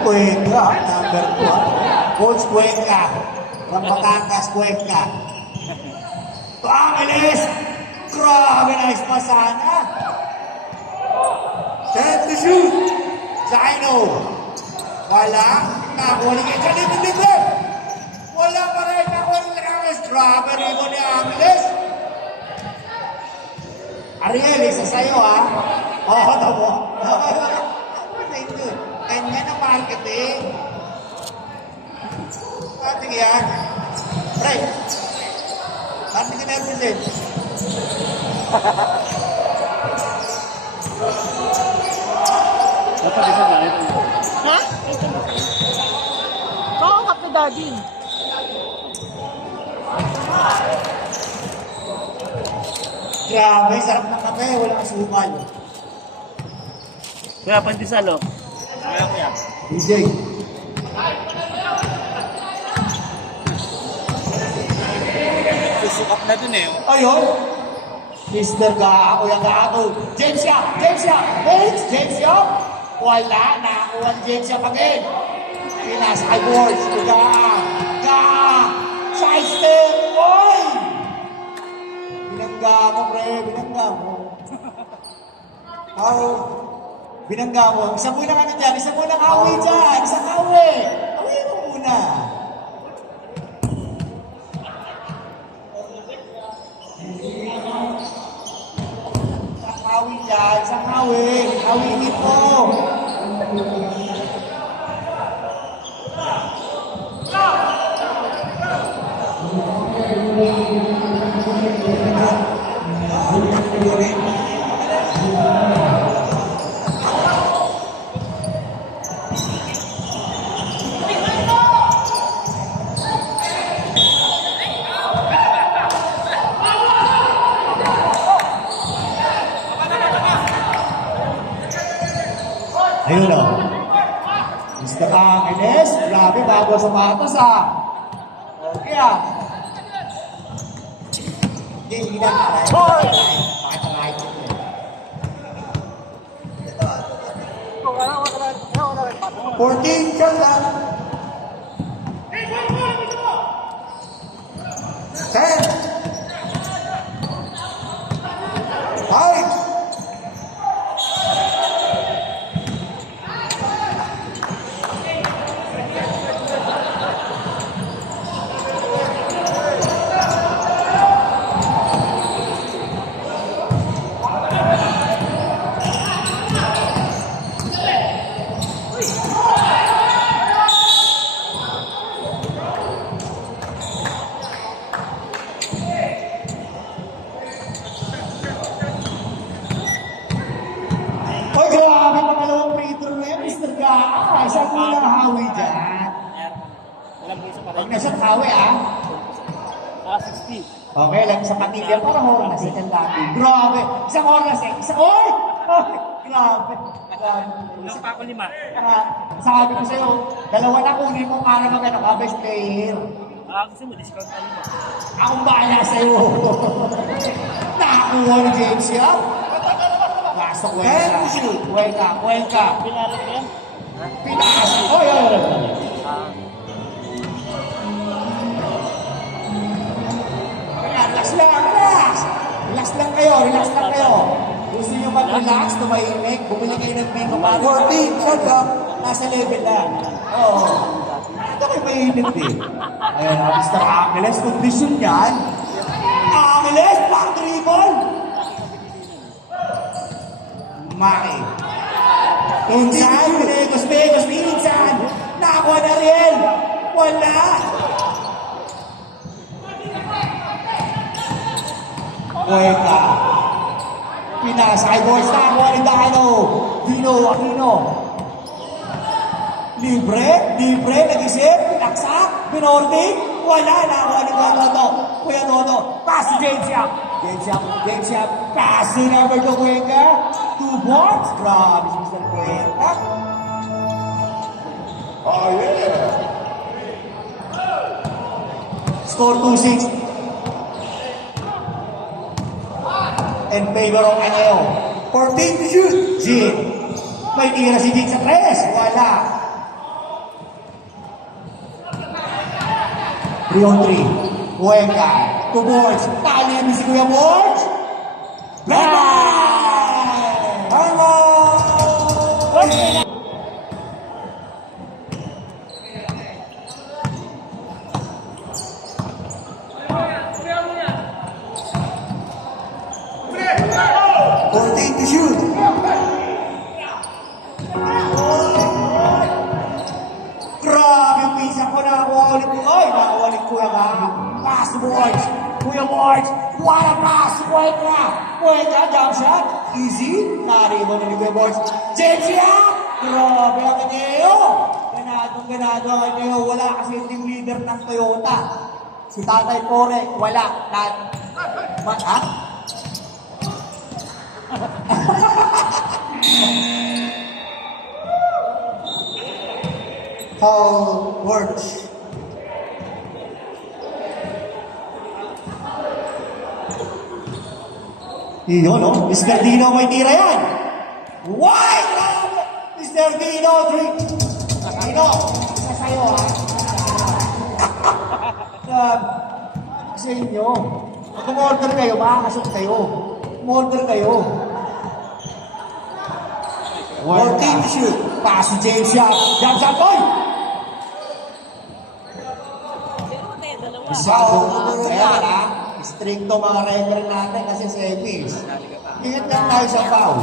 Cuenca, number 2. Coach Cuenca. From Batangas, Cuenca. Angeles! Grabe, nice pasana. Set to shoot. Zaino. Wala. Nakuha ni Kencha. Libre. Wala pa rin. Nakuha ni Angeles. Grabe rin mo ni Angeles. Ariel, isa sa'yo ha. Oo, tamo. Thank you. Kanya na marketing. Ating yan. Right. Ating ka nervous din. Ha? Kakakap na daddy. Grabe, sarap ng kape. Walang asukal. Kuya, pandesal, oh. Kuya, kuya. DJ. Susukap na dun eh. Ayun. Mr. Gaako yung Gaako. Jensya! Jensya! Jensya! Wala. Nakakuha ni Jensya pa din. Pinas ay boards. Gaa! Side step! Oy! Binangga mo, pre. Binangga mo. Binangga mo. Isa mo lang ano dyan. Isa mo lang awi dyan. Isang awi. Awi mo muna. Isang awi dyan. Isang awi. Awi nito. Ayun o. Mr. Angeles, grabe bago sa patas ah. Okay ah. Hindi na. Hoy! Pakatangay ko. 14 dyan lang. 10. 5. Saan mo lang hawi dyan? Huwag na siyang hawi ah. 60. Okay lang sa patilya para hornas yan dati. Grabe! Isang hornas eh! Isang... Oy! Grabe! Ilang pa ako 5. Sabi ko sa'yo, dalawa na kunin mo para magano ka best player. Gusto mo, discount na 5. Akong bahala sa'yo. Nakakuha ni James yan. Basta Cuenca. Cuenca. Pinarat ko yan? Pinas! Oh, yan. Relax lang, relax! Relax lang kayo. Gusto nyo mag-relax, tumahimik, bumili kayo ng menu para 14, shut up, nasa level lang. Oo. Ito kayo mahimik eh. Ayan, Mr. Angeles, condition yan. Angeles, back dribble! Maki. Insan, Pinegos, Insan! Nakakuha na Riel! Wala! Cuenca. Pinas, ay boys, nakakuha ni Dano. Dino, Aquino. Libre, nag-isip, pinaksak, binorting. Wala, nakakuha ni Toto. Kuya Toto, pass si James Yap. Pass si number to Cuenca. 2 boards. Grabe si Mr. Cuenca. Oh yeah. Score 2-6. in favor of Aneo. 14 to shoot. Jin. May tira si Jin sa 3. Wala. 3 on 3. Cuenca. 2 boards. Tali si Kuya Boards. Hello! 14 to shoot. Grabe yung pinsan ko na ulit ko. Ay, naulit ko yung pass boards. Kuya Boards, what a pass! Cuenca! Cuenca, jump shot. Easy. Naribo na ni Kuya Boards. James Yap! Grabe ang Aneo. Ganado ang Aneo. Wala kasi yung team leader ng Toyota. Si Tatay Pore, wala. Ha? Paul Words. Yun, no? Mr. Dino may tira yan. Why? Mr. Dino, drink. Dino, isa sa'yo, ha? Sa inyo. Pag umorder kayo, makakasok kayo. Umorder kayo. 14 to shoot. Pass si James Yap. Jump shot, boy! Masyadong kaya na, stricto mga referee natin kasi semis. Ingat lang tayo sa foul.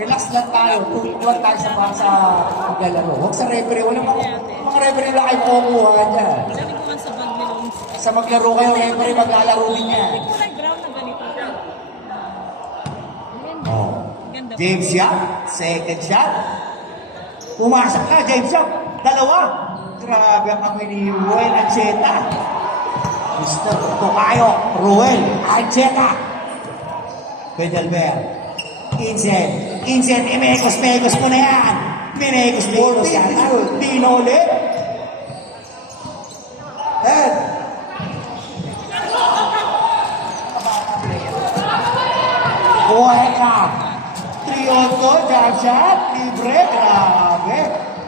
Relax lang tayo. Tuwag tayo sa paglalaro. Huwag sa referee. Wala mga referee lang kayo kukuha dyan. Sabi ko nga sa bag nila. Sa maglaro kayo, referee maglalaro din yan. Hindi ko ground na ganito. Oh. Ganda. James Yap, second shot. Pumasok na, James Yap. Dalawa. Grabe ang kami ni Ruel Ancheta. Mr. Tocayo, Ruel Ancheta. Pedalber. Incen. Incen, Mekos mo na yan. Mekos yan. Dino ulit. Head. Cuenca. 3 on 2, jump shot, libre, grabe.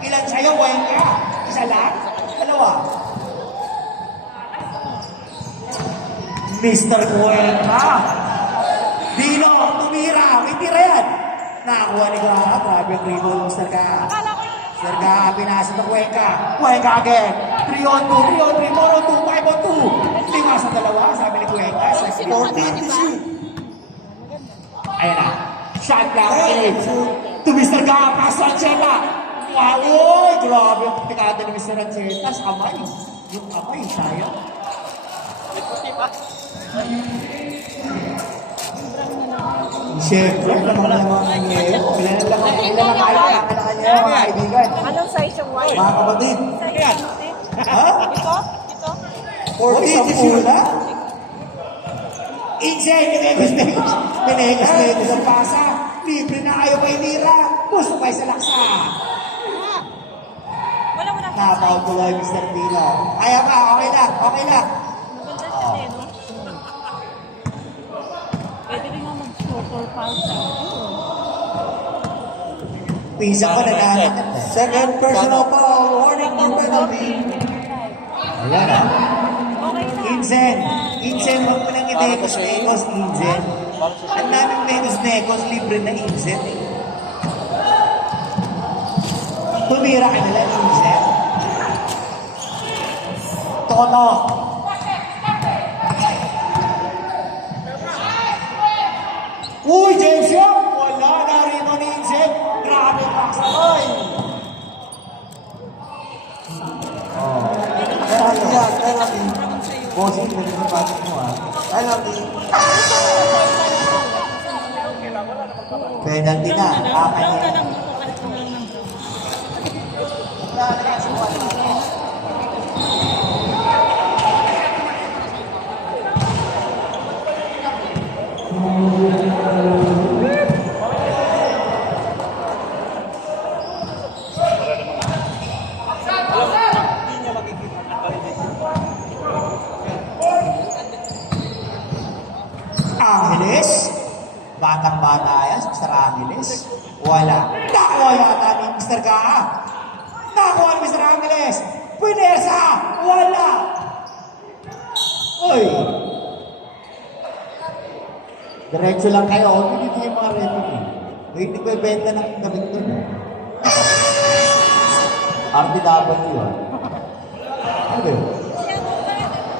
Ilan sa'yo, Cuenca? Isa lang? Dalawa? Mr. Cuenca. Dino, tumira. May tira yan. Nakakuha ni Gaha. Grabe ang rebound, Mr. Gaha. Mr. Gaha, pinasa na Cuenca. Cuenca again. 3 on 2, 3 on 3, 4 on 2, 5 on 2. Lima sa dalawa, sabi ni Cuenca. 14 to shoot. Ayan na. Shot down. To Mr. Gaha, pass to Ancheta. Wow, oy, grabe ang tikada ni Mr. Ancheta. Sa kamay. Yung kamay, sayang. Siyempre, alam naman nangyayari. Ilan lang kayo na kanya, mga kaibigan. Anong size yung white? Mga kapatid. Ha? Ito? Ito? 14 to shoot, ha? Insane, Menegos ang pasa. Libre na kayo kay Lira. Gusto kayo sa laksa. Wala mo na. Napaw tuloy, Mr. Dino. Kaya pa, okay na. Maganda siya din, no? Pwede rin nga mag-short or falsa. Pisa ko na natin. Second personal foul. Warning for penalty. Ayan, ha? Okay na. Insen, huwag mo nang i-Mekos, Insen. Ang naming Mekos, libre na Insen. Tumira ka nila, Insen. Toto. Uy, James Young! Wala na rito ni Insen. Grabe ang paksakoy. Penalty. Bossing, ganun sa pasok mo, ha? Penalty. Penalty na. Akin Ground na yan. lang dito. Kalit mo lang ng ground. Angeles. Batang-bata yan sa Mr. Angeles. Wala. Nakuha yata ni Mr. Gaa. Nakuha ni Mr. Angeles. Pinersa. Wala. Uy. Diretso lang kayo. Hindi kayo mga revenue. Hindi ko ibenta ng gamit ko. RTW yun. Ano ba yun?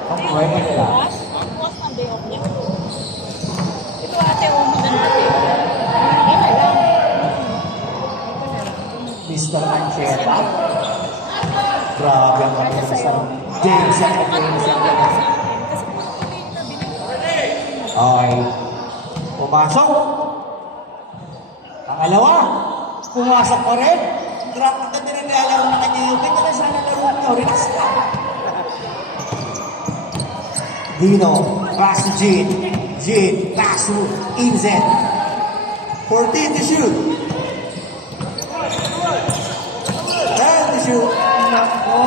Ang buhay ka nila. Bukas ang day off niya. Ito ate, umudan natin. Ito lang. Mr. Ancheta. Grabe ang mga Mr. James and James and James. Kasi kung hindi na binigay. Okay. Pumasok. Pangalawa. Pumasok pa rin. Grabe ang ganda rin nilalaro na kanya yung ganda na sana laro nyo. Relax lang. Dino. Pass to Jean. Jean. Pass to Inzet. 14 to shoot. 10 to shoot. Nako.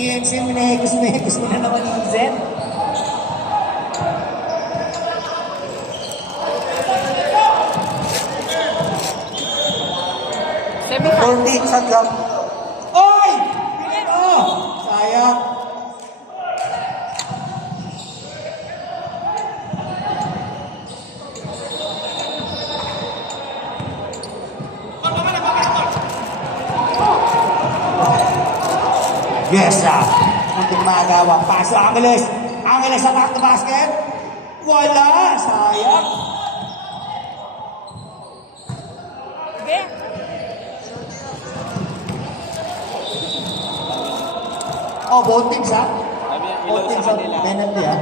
Inzet. Minahigos mo na naman Inzet. Semi-final. 14 sa drop. Oy! Pino! Sayang. Yes, Muntik magawa. Paso Angeles. Angeles sa back to basket. Wala. Sayang. Sige. Oh, both teams ha? Sabi niya, Both ilaw teams sa ha? kanila. Penalty ha?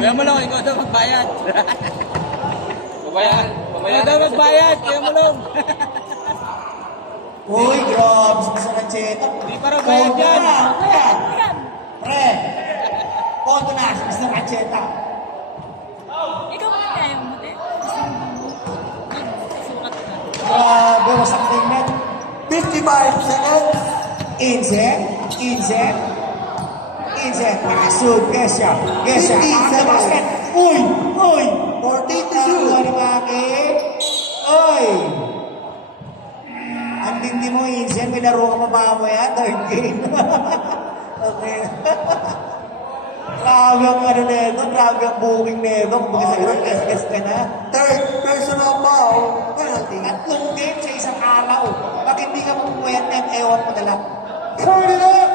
Kuya mo lang, ikaw daw magbayad. Babayan. Ikaw daw magbayad, kuya mo lang. Uy, grabe sa Sarancheta. Hindi para bayad yan. Ayan. Yan. Pre. Ponto na sa Sarancheta. Ikaw mo kaya yung mute. Gusto mo sukat ka. Grabe, wasak na yung net. 55 seconds. Inzet. Inzet. Inzet. Pasod. Gesya. Gesya. Ang basket. Uy! Uy! 14 to shoot. Ano Maki? Uy! Ang tindi mo, Inzet. May laro ka pa ba mo yan? Third game. Okay. Grabe ang ano neto. Grabe ang booking neto. Kumbaga siguro, kes ka na. Third personal foul. Penalty. Tatlong game sa isang araw. Pag hindi ka mapuwetet, ewan mo na lang. Turn it up!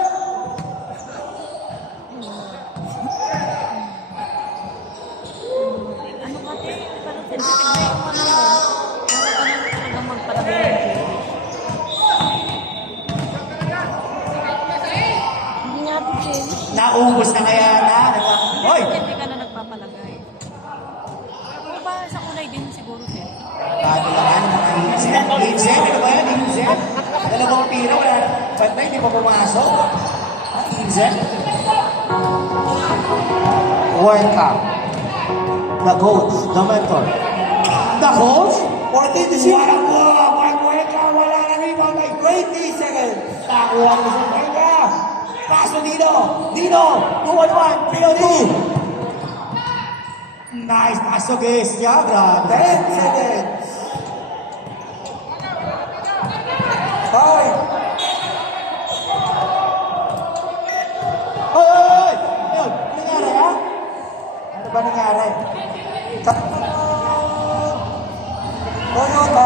Ano kasi, parang sensitive na yung ano yun. Kaya ka na talagang magpalagay ng jelly. Hindi nga ito jelly. Naubos na kaya na. Hoy! Hindi ka na nagpapalagay. Ano ba sa kulay din siguro siya? Bago lang. Inzet. Inzet. Ano ba yan? Inzet. Dalawang tira. Wala. Bantay, hindi pa pumasok. Inzet. Welcome. The coach. The mentor. The coach? 14 to shoot. Walang buha. Wala na rebound. 20 seconds. Nakuha mo sa Cuenca. Paso Dino. Dino. 2-1-1. Pino D. Nice pass to Gesya. Grabe. 10 seconds. Hoy! Hoy! Ayun, ano nangyari ha? Ano ba nangyari? Toyota!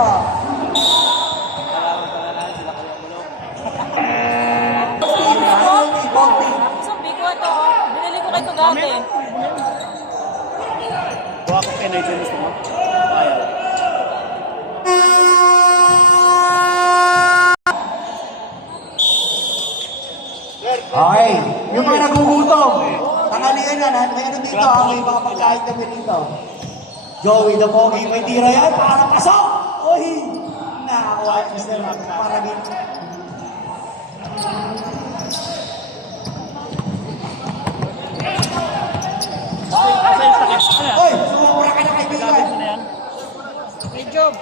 Sabi ko ito, binili ko kayo dati. Buha ko energy gusto mo. Ayaw. Okay, yung mga nagugutom, tangalian yan ha, meron dito ha, may mga pagkain kami dito. Joey the Pogi, may tira yan, para pasok! Uy! Nakakuha ko sila, para dito. Uy! Sumubra ka na kaibigan! Good job.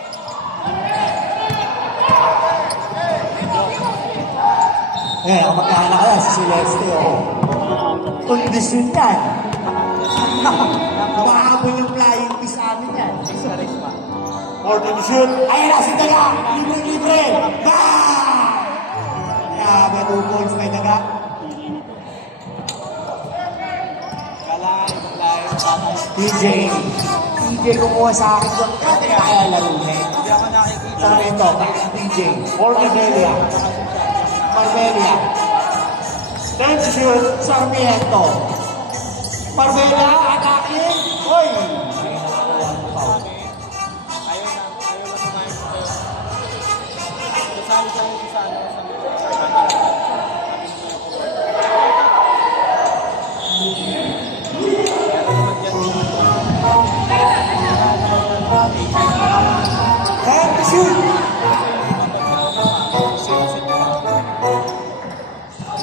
Eh, ako magkakanak ka na si Celeste, oh. Kondisyon yan. Umahabol yung flying fish sa amin yan. Charisma. 14 shoot. Ayun na, si Daga. Libre. Ba! Grabe, 2 points may Daga. Kailangan ibang layo. Tapos, TJ kumuha sa akin yung kaya laro niya. hindi ako nakikita. Sa ito, TJ. Marbelia. Marbelia. 10 shoot. Sarmiento. Marbelia, attacking. Hoy! Ayaw na sumayin ko sa'yo. Sasali sa'yo sa Time to shoot.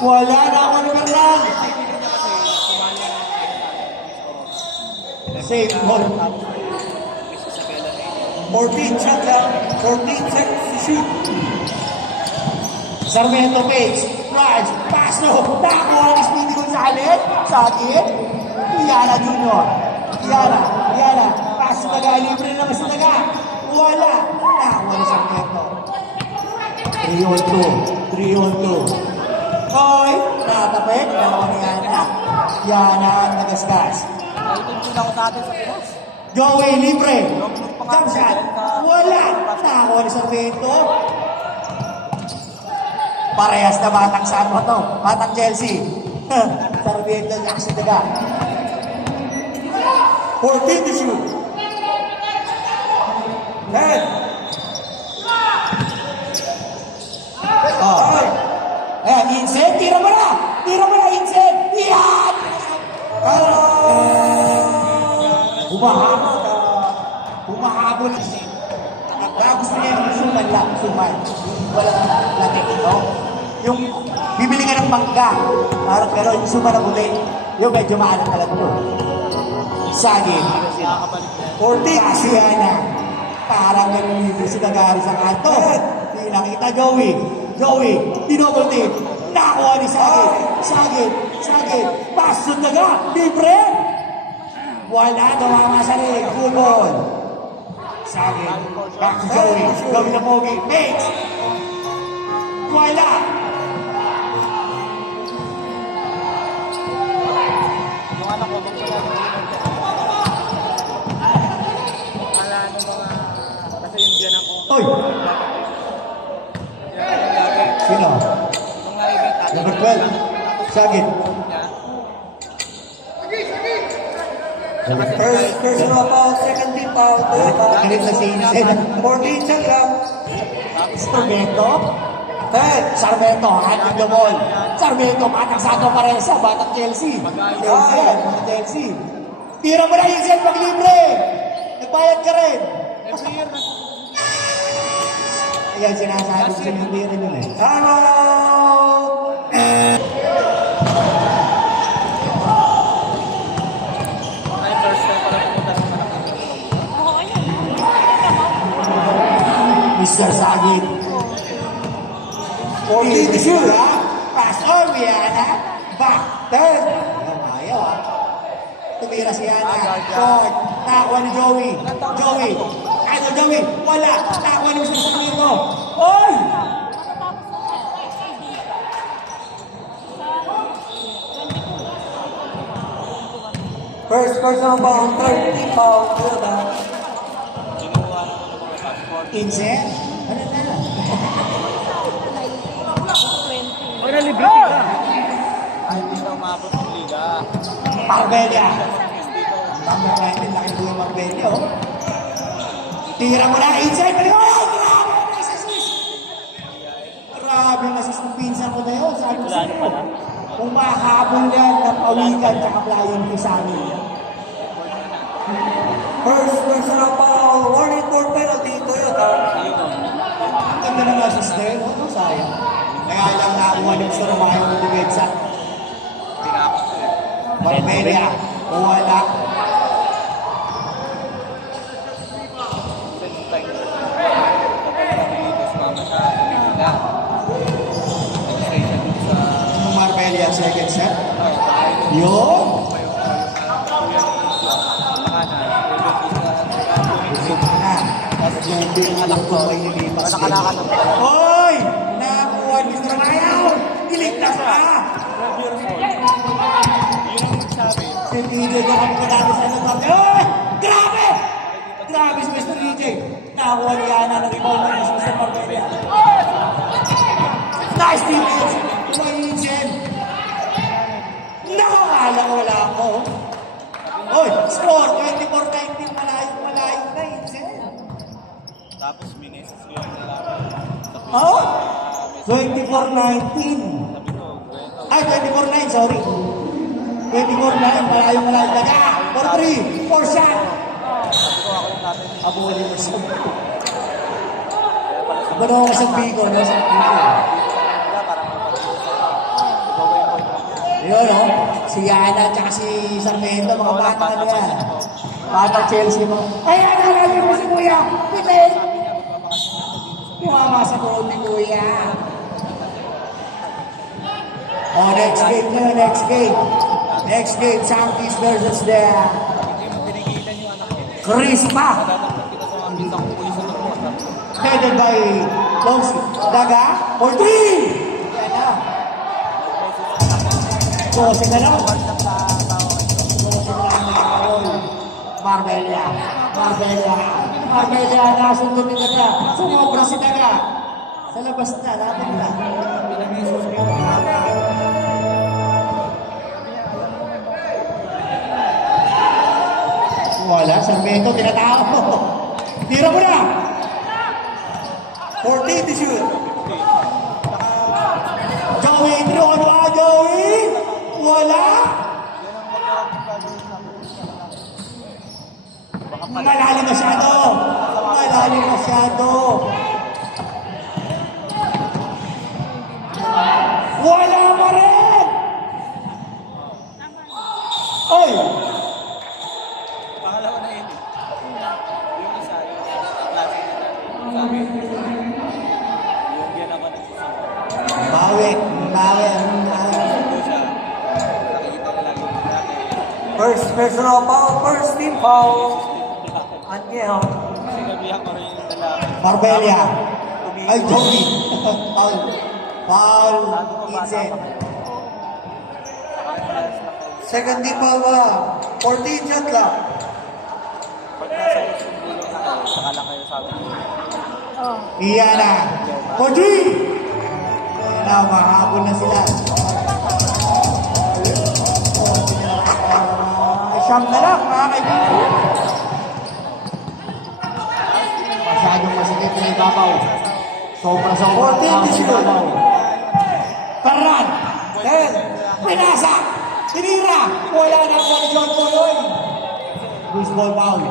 Wala na ako naman lang. Save ball. 14 shot lang. 14 seconds to shoot. Sarmiento Page. Raj. Pass no. Nakakuha ng Speedy Gonzalez. Sakit. Iana Junior. Iana. Pass sa Daga. Libre naman sa Daga. Wala. Nakakuha ng Sarmiento. 3 on 2. Hoy. Nakatapik. Dalawa ni Iana. Iana nagasgas. Naitin din ako sa atin sa Pinas. Joey, libre. Jump shot. Wala. Nakakuha ni Sarmiento. Parehas na batang saan mo to. Batang Chelsea. Sarmiento niya kasi Daga. 14 to shoot. 10. Oh. Ayan, Vincent. Tira mo na, Vincent. Yan! Humahabol. Gusto niya yung suman lang. Walang laki ito. Yung bibili ka ng mangga. Parang gano'n, yung suman na uli. Yung medyo maalat talaga po. Sagin. 40. Kasiana. Parang nalilito si Dagari sa kanto. Hindi nakita Joey. Dinouble team. Nakakuha ni Sagin. Pass sa Daga. Libre. Wala. Nawama sa rin. Good ball. Sagin. Back to Joey. Joey na pogi. Bates. Wala. Yung anak ko, kung sila wala ng mga, kasi yung diyan ako. Oy. Sino? Nung nakikita. Number 12. Sagin. First personal foul, second team foul, third foul. Galit na si Insen. 14 shot lang. Sarmiento. Sarmiento, handling the ball. Sarmiento, batang Santo Paresa, batang Chelsea. Chelsea. Tira mo na Insen pag libre. Nagbayad ka rin. Every year, Ayan, sinasabi ko sa hindi rin yun eh. Tama! ay first time pala pumunta sa Malacca. Oo, ayun. Mr. Sagin. 14 to shoot, ha? Pass on, Viana. Back, turn. Ayaw, ha? Tumira si Ana. Short. Nakakuha ni Joey. Joey. Wala. Nakakuha ni Mr. Sarmiento. Oy! First personal foul, third team foul. Kinuha ko ng mga passport. Insen? Ano na? Ay, nalibre ka. Ay, hindi na umabot ng liga. Marbella. Dito. Number 19, laki po yung Marbella, oh. Tira mo na, Insen! Balik mo! Grabe! Nice assist! Grabe ang assist ng pinsan ko na yun. Sabi ko Wala na pala. kung makahabol yan ng pawikan tsaka flying ko sa amin. First personal foul, warning for penalty. Ito yun, ha? Ayun o. Ang ganda ng assist na yun, oh, sayang. Kaya lang nakakuha ng Surumayo ng Dugetsa. Tinapos ko eh. Marbella, wala. Marbella, second set. Yun. yung anak ko ay nilipas. Nakalakad na pala. Hoy! Nakuha ni Mr. Mayaw! Iligtas ka! 12 years old. Yun ang nagsabi. Si TJ na kami kadami sa lugar. Hoy! Grabe! Grabe si Mr. TJ. Nakuha ni Ana ng rebound ng Mr. Marbella. Nice defense! Mayin! Nakakala ko wala ako. Hoy! Score! 24-19. Malayo na Insen. Tapos minesis ko yung nalaman. Oo? 24-19. Sabi ko, Ay, 24-9, sorry. 24-9, malayo. Daga! For 3, 4 shot! sabi ko ako yung natin. Abuli mo siya. Iba naman kasabi ko, nasa Bicol. Wala, parang ikaw ba yung boyfriend niya? Yun, no? Si Yana at si Sarmiento, mga bata na yan. Bata Chelsea mo. Ay, ano mo si Kuya? Pitin! Kumama sa buhod ni Kuya. Oh, next game na, next game. Next game, Champions versus the Hindi mo tinigilan yung anak ko. Crispa. Dadapot kita sa mga bintang ko pulis sa totoo. Headed by Lonsi. Daga, for 3! Yan na. Kosing na lang. Marbella. Nasundot ni Daga. Sumobra si Daga. Sa labas na, lapit na. Wala, Sarmiento, tinatao. Tira mo na! 14 to shoot. Joey, tiro ano ka, Joey? Wala? Malalim masyado. Wala pa rin! Oy! Pangalawa na yun. Yung isa, yung klase nila. Sabi, yung yan naman nagsasabi. Bawi. Ito siya. Nakikita na lang yung dati. First personal foul, first team foul. Anyel. Sinabihan ko rin yung lalaki. Marbella. Ay, Joey. Foul. Foul. Insen. Second team foul ba? 14 shot lang. Pag nasa yung bulong na kayo, saka lang kayo sabi ko. Iyana. For 3! Na, mahabol na sila. Siyam na lang, mga kaibigan. Masyadong masikip na ibabaw. Sobrang 14 to shoot. Paran. 10. Pinasa. Tinira. Wala na ako ni John Boyoy. Loose ball foul.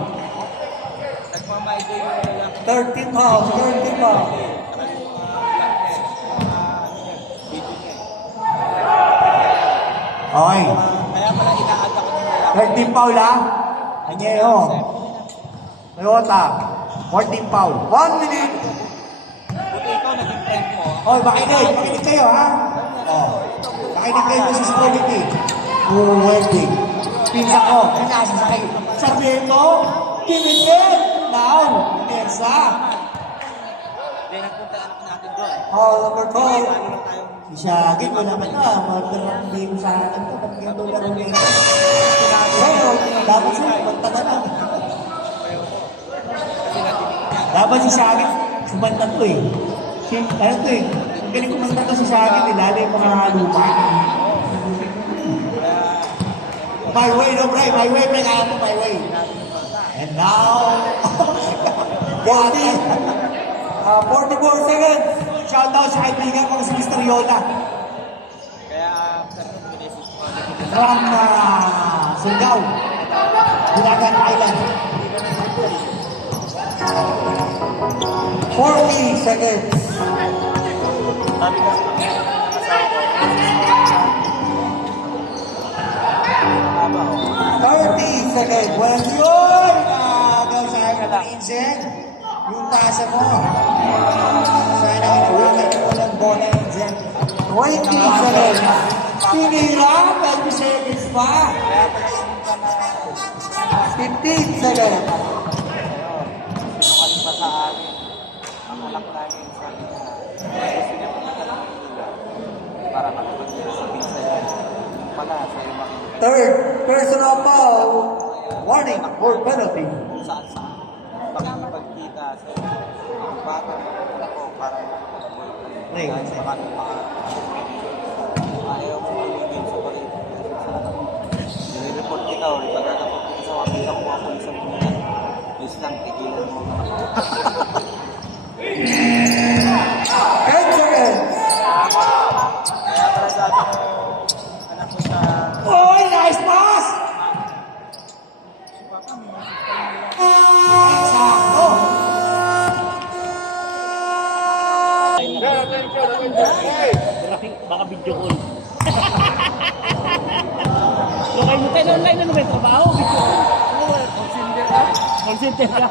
Nagmamaido yung lalaki. 13 foul. Okay. Kaya pala inaata ko ng lalaki. 13 foul ha. Anyeho. Toyota. 14 foul. 1 minute. Buti ikaw naging friend mo. Hoy, makinig kayo ha. Oh. Makinig kayo sa security. Wedding. Pinsa ko. Pinasa sa kayo. Sarmiento. Kimitin. Now. Pensa. Hindi, nagpunta anak natin doon. Hall number 12. Ano lang tayong Si Shaggy, wala man na. Magdalang game sa akin to. Ba't ganito lang ang game? Dapat siya. Magtagalan. kasi natinig niya. Dapat si Shaggy. Sumantan to eh. Ano to eh. Ang galing kumantan to si Shaggy. Lalo yung mga luma. My way, no, Bray. My way, Bray. Kaya mo, my way. And now, 44 seconds. Shout out sa kaibigan ko si Mr. Yola. Kaya, ganun, binesis ko. From Surigao. Bulacan Island. 40 seconds. Sabi ko, haba oh. 30 seconds. Well, yun! Nagaw sa akin ng Insen. Yung tasa mo. Sana kinawagan mo ng bola, Insen. 20 seconds. Tinira. 20 seconds pa. 15 seconds. Sinungaling pa sa alak lagi yung sabi niya. Gusto niya pumunta ng Manila para makapag-sabihin sa'yo. Pala, sa'yo makikita. Third personal foul. Warning or penalty. Kung saan-saan. Pagkita sa'yo. Bata ako para makapag-boyfriend. Kahit sa mga ayaw mo maligin sa balik. Nire-report kita o ipagkakapag kita sa wakita ko ako isang mga. Please lang, tigilan mo. 10 seconds. Kaya para sa atin anak ko sa Oh, nice pass! Sakto. Baka video call. Lokay mo tayo online na naman trabaho. Video call. Call center ka.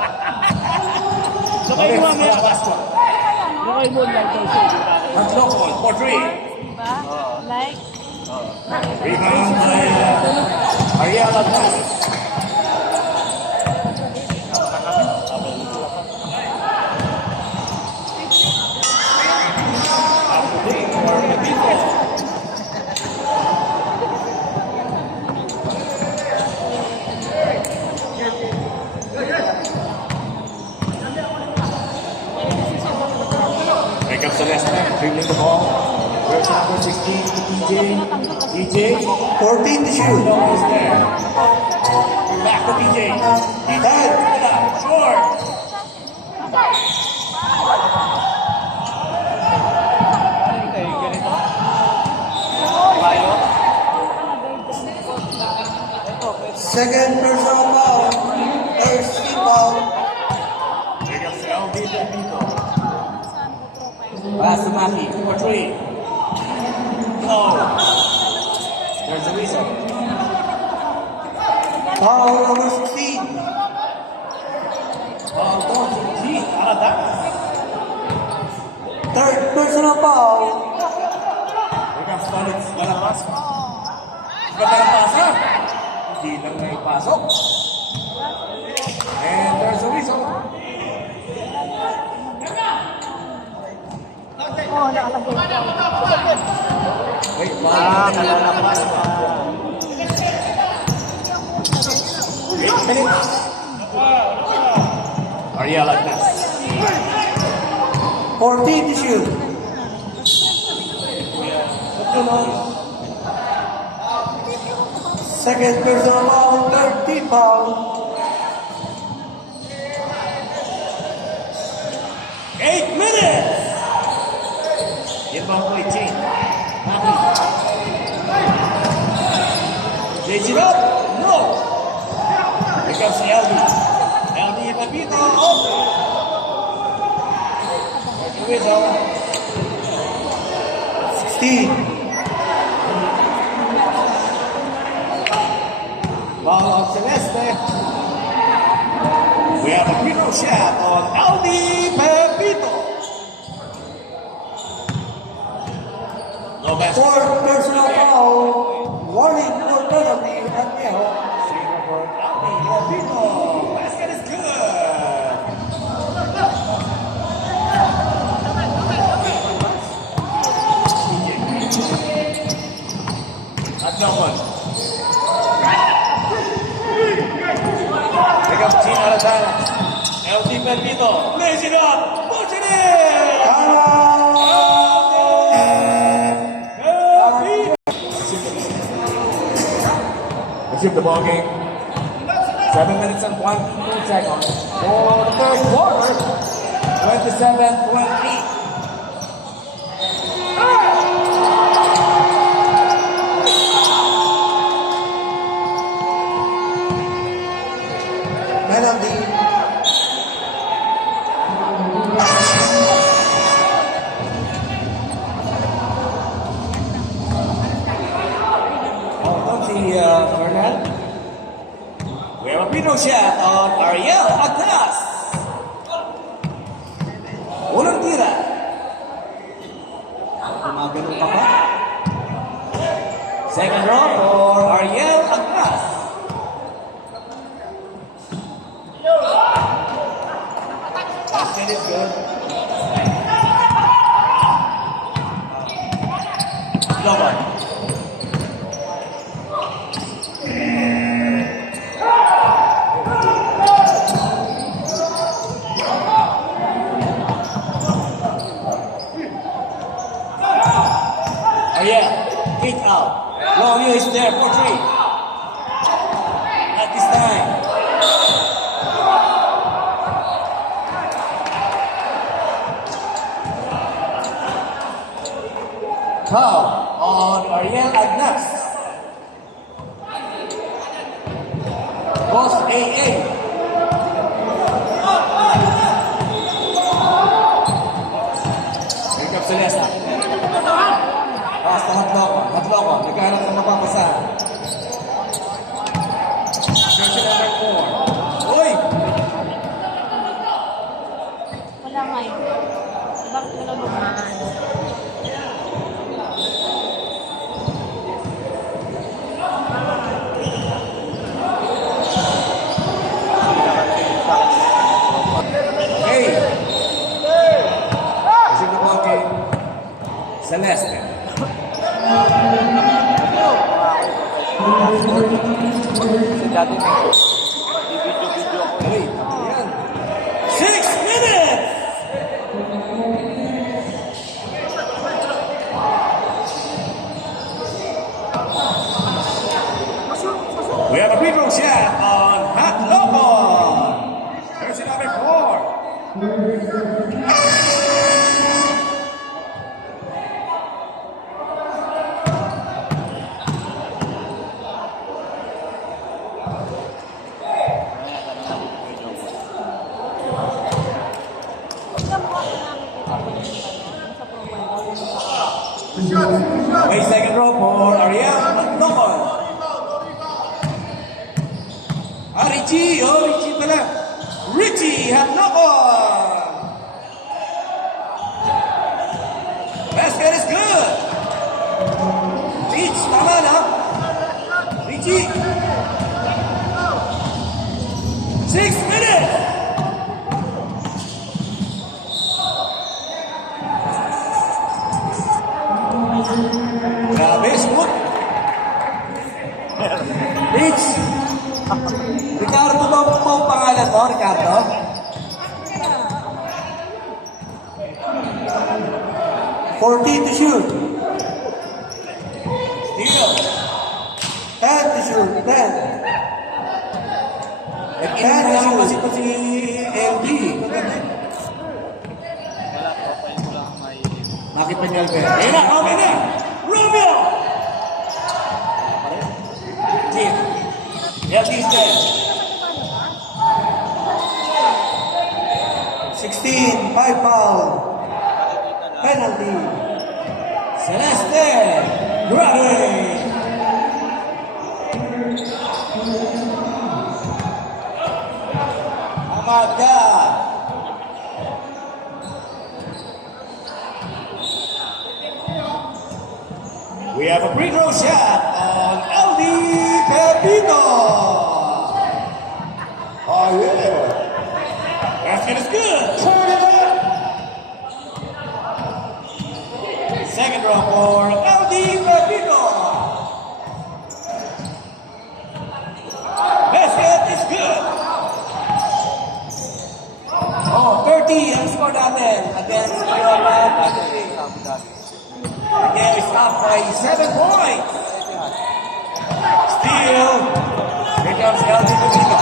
Lokay mo mamaya. Lokay mo online call center. Tatlo call for 3. Diba? Like, Rebound by Ariel Agnas. Pick up Celeste, dribbling the ball. Where's number 16 to DJ? DJ, 14 to shoot. Is there. Back to DJ. DJ, short. Second personal foul. Third team foul. Pick up LB Benito. Pass to Maki for 3. No. There's the reason. Foul number 16. Foul number 16. Third personal foul. Here comes Tolitz. Malapas. Malapas, ha? Hindi lang na ipasok. And there's the reason. Wait, kalalapas pa. 8 minutes. Ariel Agnas. 14 to shoot. Second personal foul, third team foul. 8 minutes. Inbound play change. Maki. Chase it up. No. Here comes LB. LB Papito. Working whistle. 16. Ball on Celeste. We have a free throw shot on LB Papito. No best. Fourth personal foul. Warning for penalty. Antejo. Zero for LB Papito. Basket is good. At no one. Pick up Gene Aradana. LB Papito. Lays it up. Push it in. Shoot the ball game. 7 minutes and 1 seconds for the third quarter. 27-28. Penalty. Fernand. We have a free throw shot on Ariel Agnas. Unang tira. Gumagano pa ba? Second row for Ariel Agnas. Basket is good. Loban. Oh yeah, kick out. Romeo is there for 3. At this time. Foul on Ariel Agnas. Boss AA. Pick up Celeste. Pass to Hatloko. Nagkahanap ng mapapasa. Jersey number 4. Uy! Wala nga yun. Bakit wala lumaan? Hey! Kasi na po kay Celeste. Kasi dati may video-video ako. Hey! Ayan. 6 minutes! We have a free throw shot on Hot Loco. Jersey number 4. Tingnan mo ako namin kita ko yung sa profile. Away second row for Ariel Loco. Richie! Oh, Richie pala. Richie Hot Loco. Basket is good. Reach, tama na. Richie. 6 minutes. Grabe, smooth. Reach. Ricardo ba po ang pangalan mo, Ricardo? $40 to shoot. Steal. 10 to shoot. 10. At 10 lang kasi ito si LD. Wala ko pa yung wala kang mahilig. Nakipag-galvin. Ayun na, okay na. Romeo! Team. LD is there. 16, 5 foul. Penalty. Celeste. Grabe. Oh my God. We have a free throw shot on LD Pepito. Oh yeah. Basket is good. Turn it up. Second row for LD Pepito. Basket is good. Oh, 30 ang score natin against your Fantasy. The game is up by 7 points. Steal. Here comes LD Pepito.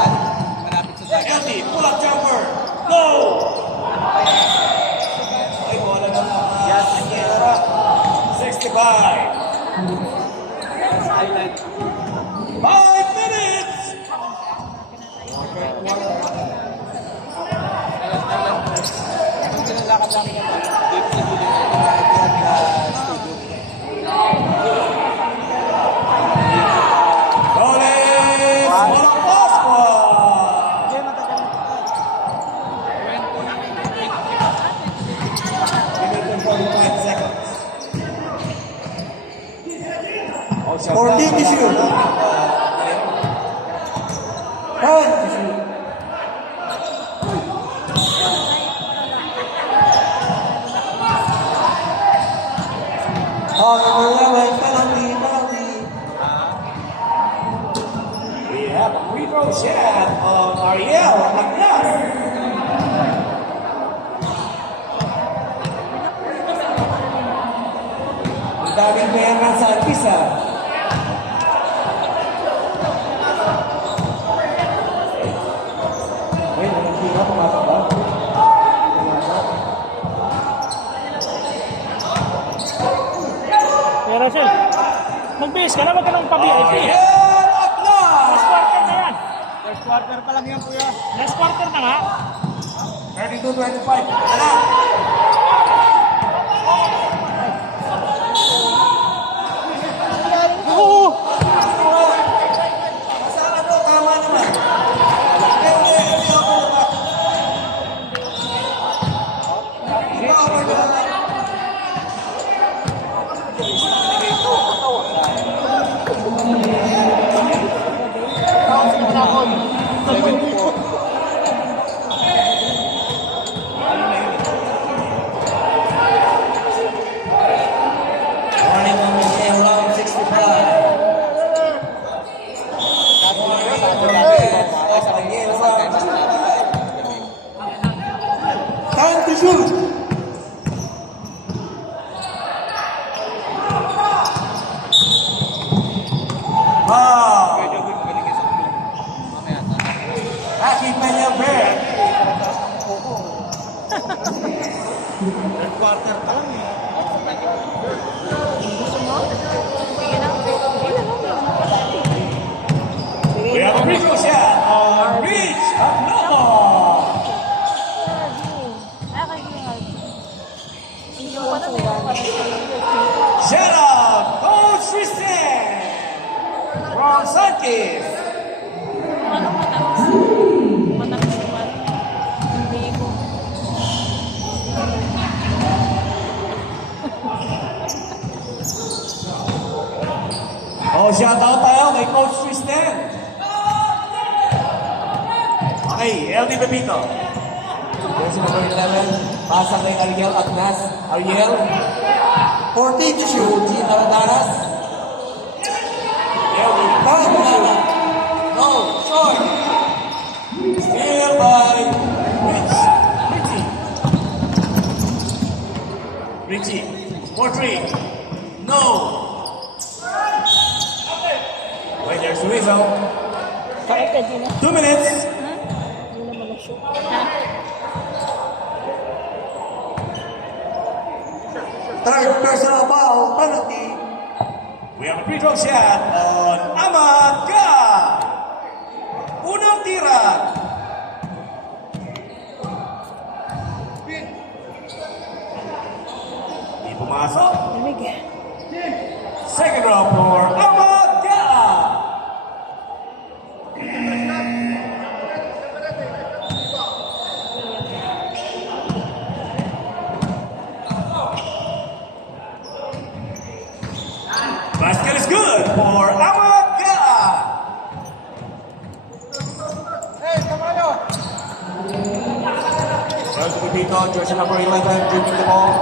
Malapit sa tayo. LD, pull up jumper. Go! Ay, bola na Yes, Sierra. 65. Highlight. 5 minutes! Kung sinalakad lang kita, dito sa dulo ng studio. Rolling! We have a free throw shot of Ariel Agnas. Ang daming pera sa artista. Wait, hindi na pumasok ba? Pero siya, mag-base ka na, wag ka nang pa-VIP. Ariel Agnas! Last quarter na yan. First quarter pa lang yan, kuya. Last quarter na nga. 32-25. Ala! Oo. Basta ano, tama naman. Hindi ako naman. Hindi ako naman. Running on the same round 65. Time to shoot. Wow. Medyo good, magaling ka sa blue. Mamaya, Aki Peñaver. third quarter pa lang eh. We have a free throw shot on Rich Agnomo. Shout out, Coach Tristan from Sankis. Oh, shout out tayo kay Coach Tristan. Okay, LD Pepito. Jersey number 11, pasa kay Ariel Agnas. Ariel, 14 to shoot. G. Aradaras. LD, foul Malala. No, short. Steal by Rich. Richie, for three. No. Wait, there's Rizzo. 2 minutes. Third personal foul, penalty. We have a free throw shot on Amaga. Unang tira. Di pumasok. Second row for Amaga. Basket is good for Amaga. There's the Pepito, jersey number 11, dribbling the ball.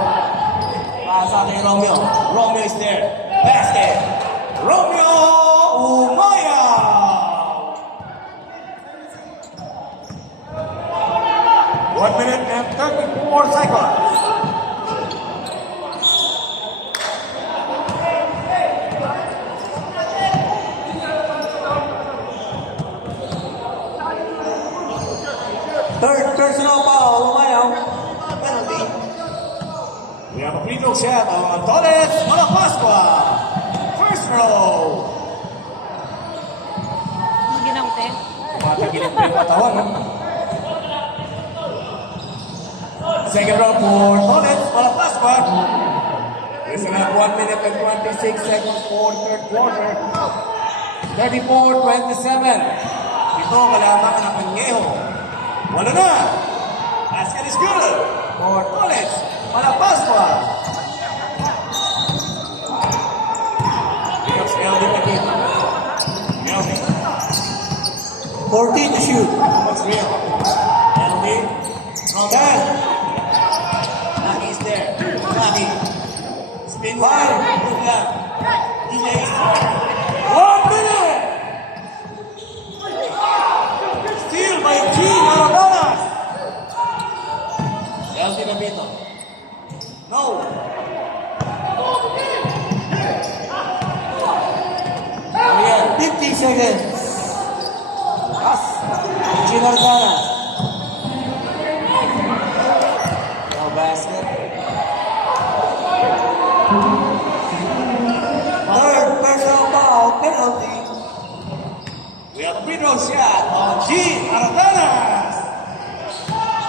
Pasa kay Romeo. Romeo is there. Basket. Romeo Umaya. One minute and 34 seconds. Third personal foul, Umayaw. Penalty. We have a free throw shot on Torres Malapascua. First row. Matagilid pa yung katawan, no? Second row for Torres Malapascua. We still have 1 minute and 26 seconds for third quarter. 34-27. Ito kalaman ng Panyeho. Wala na. Basket is good for Torres Malapascua. Becomes Melvin again. Melvin. 14 to shoot. What's real? Melvin. Rogan. Naki is there. Naki. Spin one. Good luck. DJ is there. 1 minute. seconds. Pass. Ginardana. No basket. Third personal foul penalty. We have a free throw shot on G. Aratanas.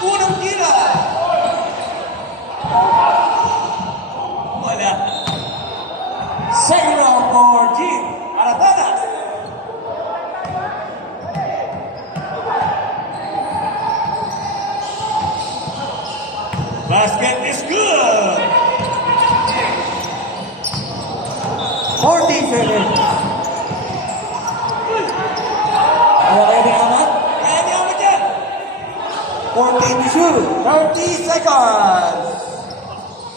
Unang tira. Wala. Second round for G. Aratanas. Basket is good. 14 seconds. Ano kayo ni Amat? Kaya niya mo dyan. 14 to shoot. 30 seconds.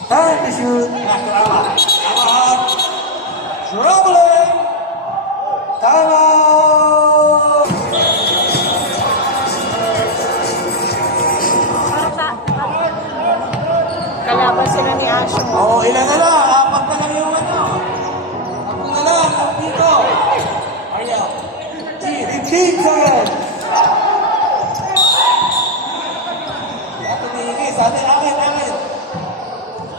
Time to shoot. Out. Troubling. Time out. Kalaban sila ni Asho. Oo, ilan na lang? Apat na lang yung ano. Ako na lang. Ako dito. Ariel. 15 seconds. Ato ni sabi akin.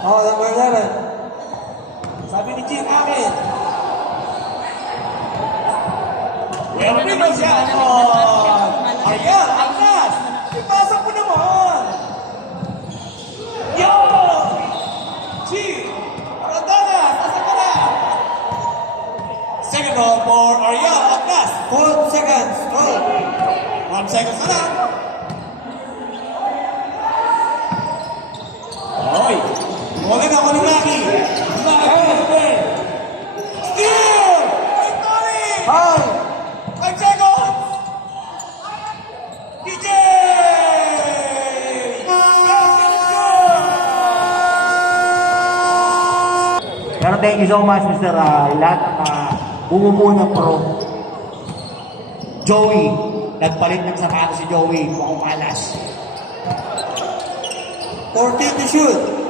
Oh, number 11. Sabi ni Jim akin. Well, naman siya. Ariel, Agnas. Ipasok mo naman. Yo! Jim! Arandana, sasa ka na. Second roll for Ariel, Agnas. 4 seconds. Roll. 1 second na lang. Oy! Huwag na ako ni Lucky. Steal! Ay, Tony! 5 seconds! DJ! Pero thank you so much, Mr. Lahat ng mga bumubuo ng pro. Joey, nagpalit ng sapatos si Joey, mukhang malas. 14 to shoot.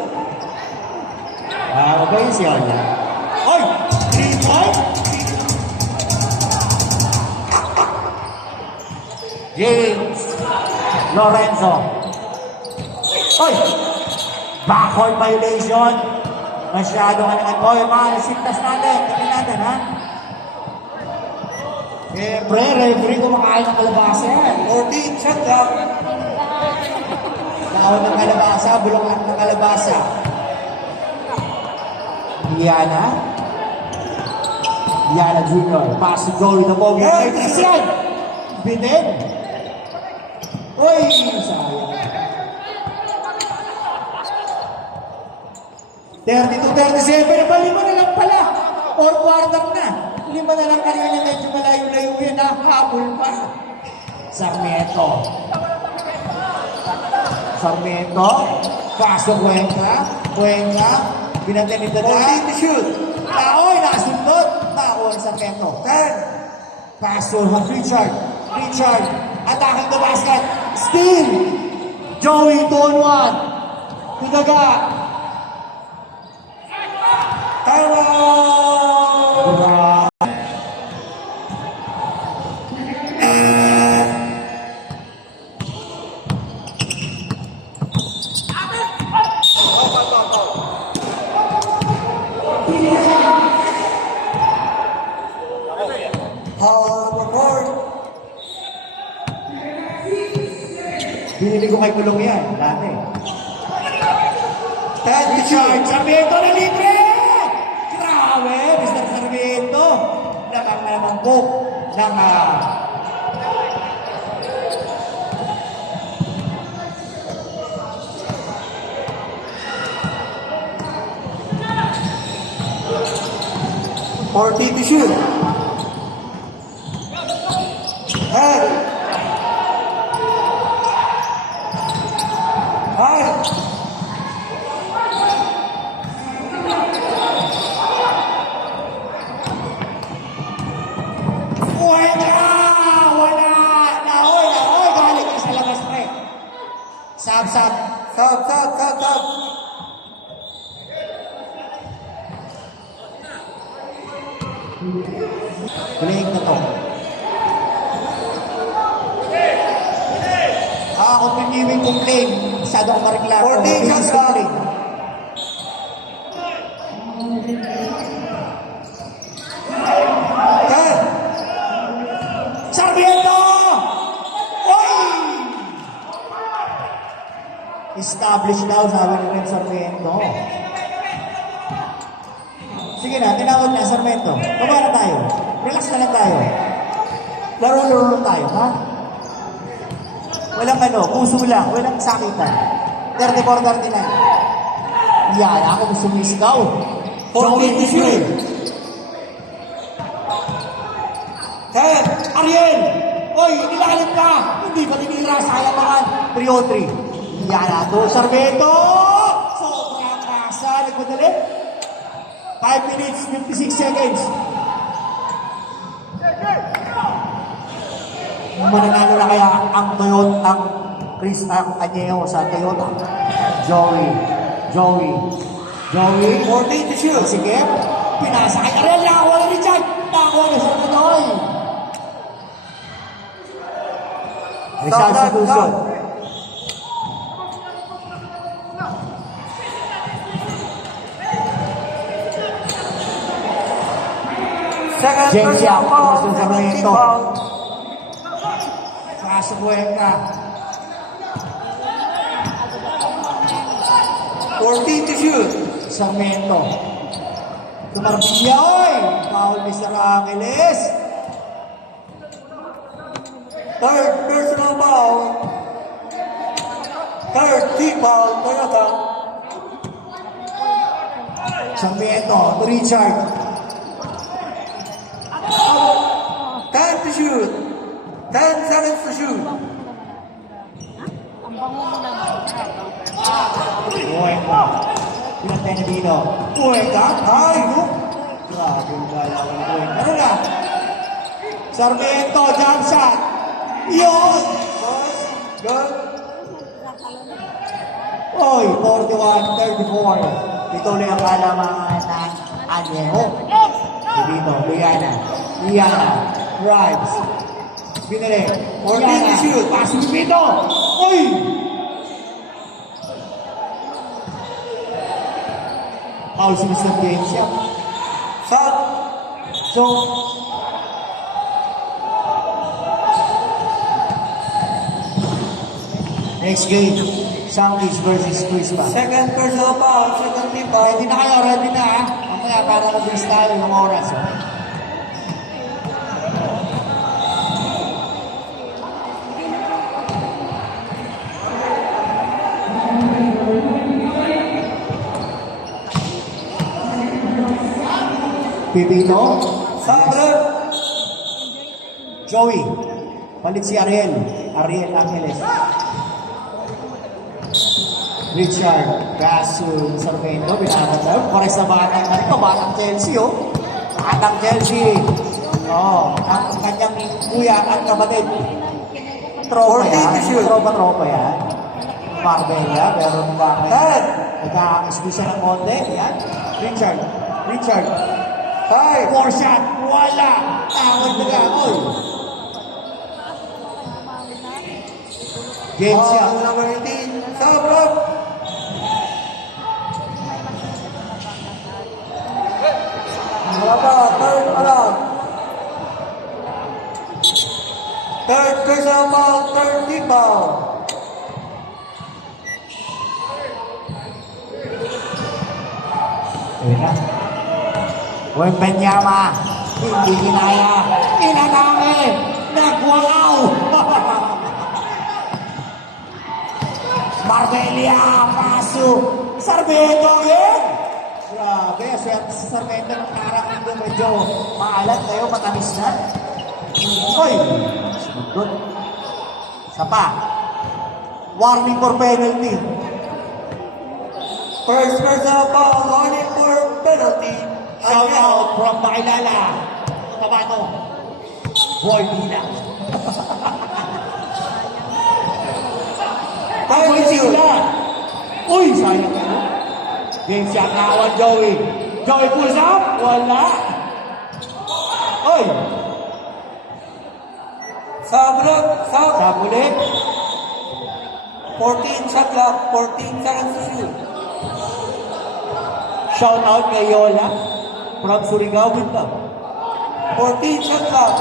Ano ba yun siya niya? Oy! 3 point! James Lorenzo. Oy! Backcourt violation. Masyado ka naman. Oy, mga sintas natin. Kami natin, ha? Siyempre, referee kumakain ng kalabasa yan. 14 shot clock. Tawad ng kalabasa, bulong lang ng kalabasa. Diana Junior. Pass to Joey the Pogi. Yes, Yes, yan! Bitin! Uy, sayang. 32-37, pa 5 na lang pala. 4 quarter na. 5 na lang kanina, medyo malayo-layo yan. Habol pa. Sarmiento. Pasok Cuenca. Binantin ni Dada. 14 to shoot. Taoy, nakasundot. Tao ang Sarmiento. 10. Pasok Richard. Attacking the basket. Steal. Joey 2-on-1. Tidaga. Time out. Number 4. Binili ko kay Kulong yan. Dati. 10 to shoot. Sarmiento na libre! Grabe, Mr. Sarmiento. Nakamamangkok ng $40 to shoot. Head. High. Wala! Nahoy! Galing ka sa labas, pre. Sab. Sub. Kuling na to. continuing complain. Masyado akong mareklamo. 14 shots up. Complain. Ten. Sarmiento! Oy! Established daw, sabi ni Ren Sarmiento. Sige na, tinawag na Sarmiento. Baba na tayo. Relax na lang tayo. Laro-laro lang tayo, ha? Walang ano, puso lang, walang sakitan. 34-39. Yan, ako gusto misigaw. 14-2. 10. Ariel! Oy, nilalim ka! Hindi ba tinira? Sayang naman. 3-3. Yan na to, Sarmiento! Sobrang kasa. Nagmadali. 5 minutes, 56 seconds. Mananalo na kaya ang Toyota, ang Chris, ang Anyeo sa Toyota. Joey. 14-2. Sige. Pinasa kay Ariel. Nakakuha na Richard. Nakakuha na sa Pinoy. Richard Seduson. Second James personal Yap. foul. Gusto sa Sarmiento. Kaso Cuenca. 14-2. Sarmiento. Tumarbiya, oy! Foul Mr. Angeles. Third personal foul. Third team foul. Toyota. Sarmiento to Richard. 10 to shoot. 10 seconds to shoot. Ang bango mo naman. Cuenca. Pinatay na dito. Cuenca. Ay, no? Grabe yung galaw ng Cuenca. Ano na? Sarmiento, jump shot. Yun! Good. Oy, 41-34. Ito ulit ang kalamangan ng Añejo. Dito, Liana. Rives. Binili. 14 to shoot. Pasok dito. Oy! Foul si Mr. James yan. Shot. So, next game, Sandwich versus Crispa. Second personal foul. Second team foul. Ready na kayo, ready na ha? Mamaya para mag-bilis tayo yung oras. Pipito, Sabrek. Joey, palit si Ariel Angeles. Richard, Gasu, Sarmiento, binabataw. Pares na batang Chelsea, oh. Batang Chelsea. Oh, ang kanyang kuya at kapatid. Tropa yan. Tropa yan. Marbella, pero bakit? Nagkakasgusa ng konti. Yan. Richard. Five. 4 shot. Wala. Tawag na gamoy. James siya. Foul number 18. Sabrek. Wala pa. Third alam. Third personal foul. Third team foul. Ayun na. Wembenyama. Hindi kinaya. Inanangin. Nagwakaw. Marbella. Paso. Sarmiento again. Grabe. Swerte si Sarmiento ng parang hindi medyo maalat kayo. Matamis na. Oy. Good. Isa pa. Warning for penalty. First personal foul. Warning for penalty. Shout out from Makilala. Tabato. Boy Bila. Five to shoot. Uy! Sayang ano? Game shot na Joey. Joey pulls up. Wala. Uy! Sabrek. Sab. Sabulit. 14 shot clock, 14 seconds to shoot. Shout out kay Yola from Surigao with love. 14 shot clock.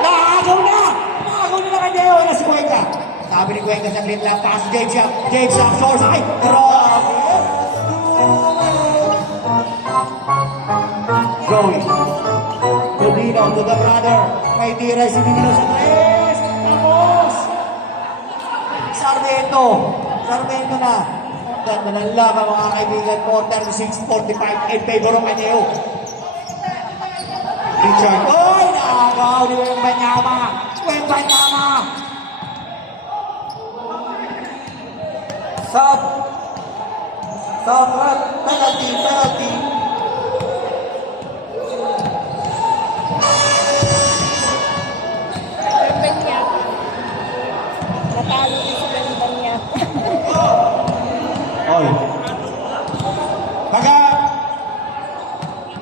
Nakagaw na! Nakagaw na kay Deo na si Cuenca. Sabi ni Cuenca sa clean lang, pass Jake Shaq. Jake Shaq, source, ay, grabe! Joey. Codino to the brother. May tira si Dino sa tres. Tapos! Sarmiento. Sarmiento na. Ganda ng laban mga kaibigan ko. 36-45 in favor of Añeo. Richard. Oy! Nakagaw ni Wembanyama. Wembanyama. Stop. Stop. Penalty, penalty. Banya. Natalo din sila ni Banya. Oy. Baga.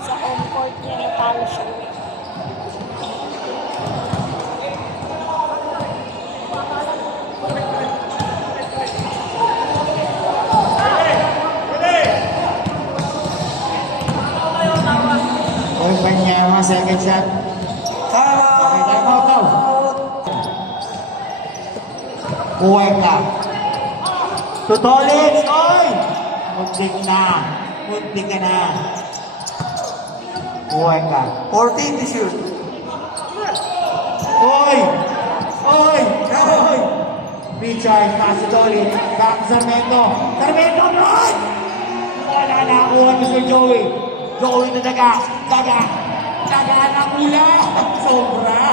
Sa home court niya, natalo siya. Wembanyama, second shot. Okay, time out daw. Cuenca. Tutolin! Oy! Muntik na. Muntik ka na. Cuenca. 14 to shoot. Oy! Oy! Oy! Recharge, pass to Dolly. Back to Sarmiento. Sarmiento, Lord! Wala na nakuha ni Sir Joey. Joey na daga. Daga. Daga na mula. Sobra.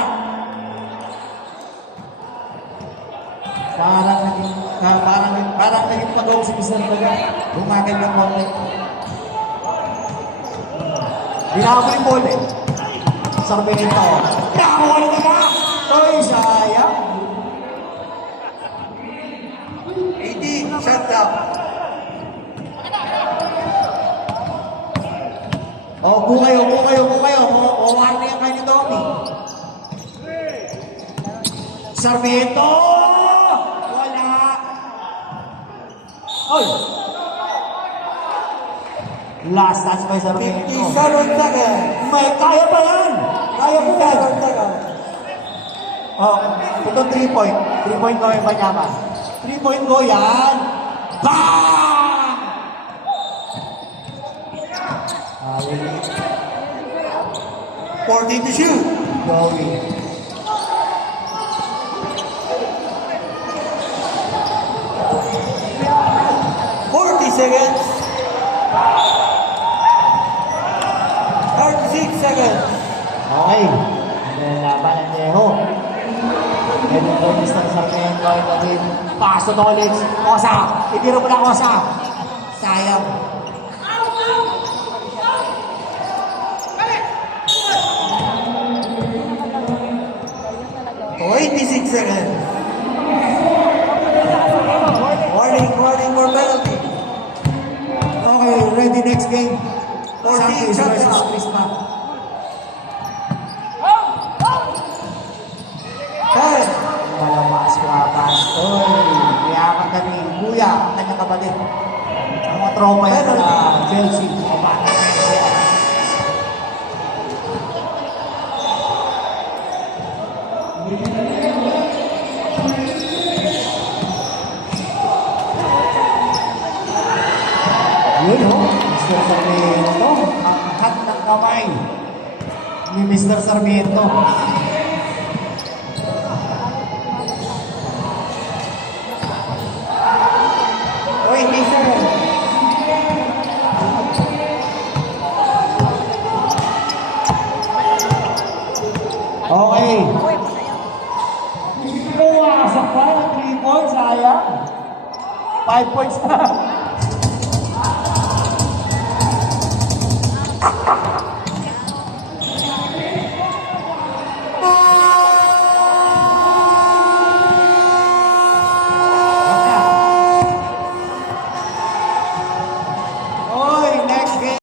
Parang naging pagaw si Mr. Daga. Bumagal ng konti. Binago yung ball eh. Sarmiento. Binago ni Daga. Oy, sayang. 18 shot clock. Buo kayo. Uwahan na yan kayo ni Tommy. Sarmiento! Wala! Oy! Last touch by Sarmiento. 57 seconds. May kaya pa yan! Kaya po yan! 57 seconds. Ito 3-point. 3-point ko may Wembanyama. 3-point ko yan! Bang! 14 to shoot. Joey. 40 seconds. 36 seconds. Okay. Ang laban ng Jeho. Ito po yung Mr. Sarmiento ay naging pass to Tolitz. Kosa. Itiro mo na Kosa. Sayang. Ayun talaga. 26 seconds. Warning for penalty. Okay, ready next game. 14 Santos shot versus clock. Crispa. 10. Malamas ko atas. Oy, iyakan kami. Kuya, kanyang kapatid. Ang mga tropa yan na Chelsea. Kapatid na yan siya. Yun o, Mr. Sarmiento. Ang hat ng kamay ni Mr. Sarmiento. Oy, hindi seconds. Okay. Uy, masaya. Pumasok pa ng 3 points, sayang. 5 points na.